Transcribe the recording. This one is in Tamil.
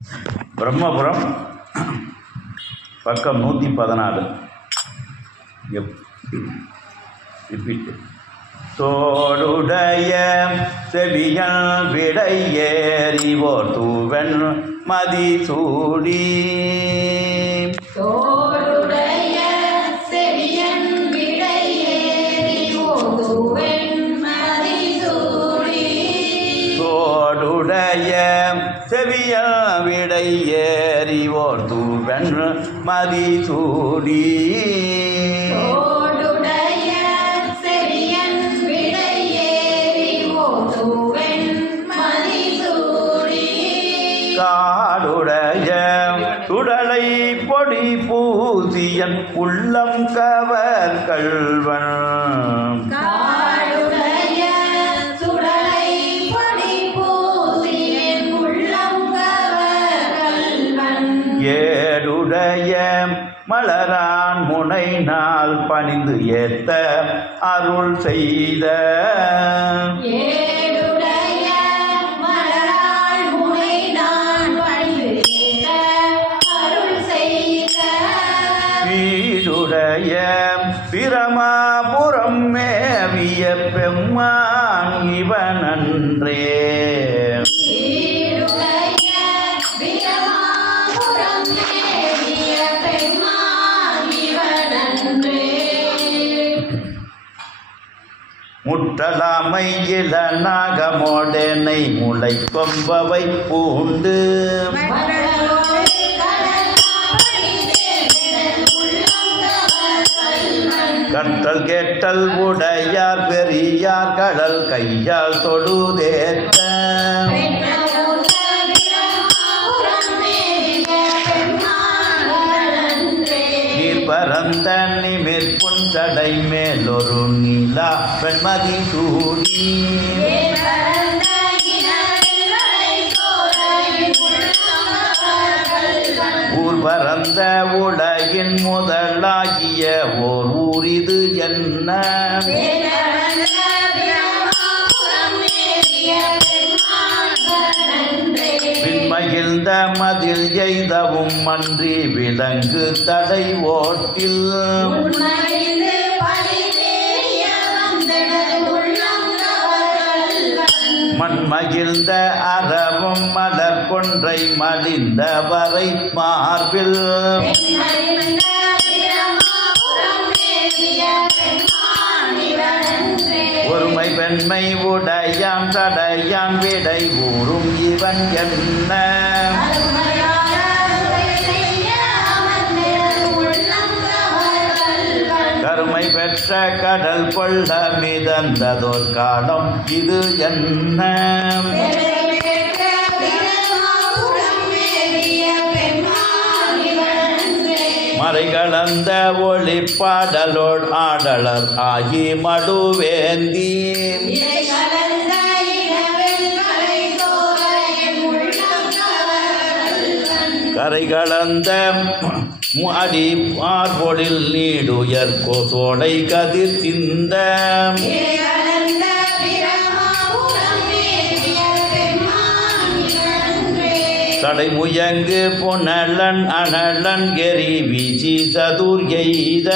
பிரம்மபுரம் பக்கம் 114. ரிப்பீட். தோடுடைய செவியல் விடையேறிவோர் தூவன் மதிசூடி. தோடுடைய செவியன் விடையேறிவோர் தூவன் மதிசூடி. தோடுடைய செவியல் விடையேறிவோர் தூவன் மதிசூடி. காடுடைய சுடலை பொடி பூசியன் உள்ளம் கவர் கள்வன். காடுடைய சுடலை பொடி பூசியன் உள்ளம் கவர் கள்வன். ஏடுடைய மலரான் முனை நாள் பணிந்து ஏத்த அருள் செய்த. வீடுடைய பிரமாபுரம் மேவிய பெம்மான் இவனன்றே. முட்டலாமை இள நாகமோடனை முளை கொம்பவை பூண்டு. கற்றல் கேட்டல் உடையார் பெரியார் கடல் கையால் தொழுதேற்ற. நீர் பரந்த நிமிர் புஞ்சடை மேலொரு நீலா வெண்மதி சூடி. ஊர் பரந்த உலகின் முதலாகிய ஓர் ஊரிது என்ன. பின்மகிழ்ந்த மதில் எய்தவும் அன்றி விலங்கு தடை ஓட்டில். மண்மகிழ்ந்த அறவும் மலர் கொன்றை மலிந்த வரை மார்பில். ஒருமை பெண்மை உடையான் தடையான் விடை ஊறும் இவன் என்ன. கருமை பெற்ற கடல் கொள்ள மிதந்ததோர் காலம் இது என்ன. மறைகளந்த ஒளி பாடலோடு ஆடலர் ஆகி மடுவேந்தி. கரைகளந்த அடி பார்பொழில் நீடுயர் கோசோடை கதிர் சிந்த. தடைமுயங்கு புனலன் அனலன் எரி வீசி சதுர் எய்த.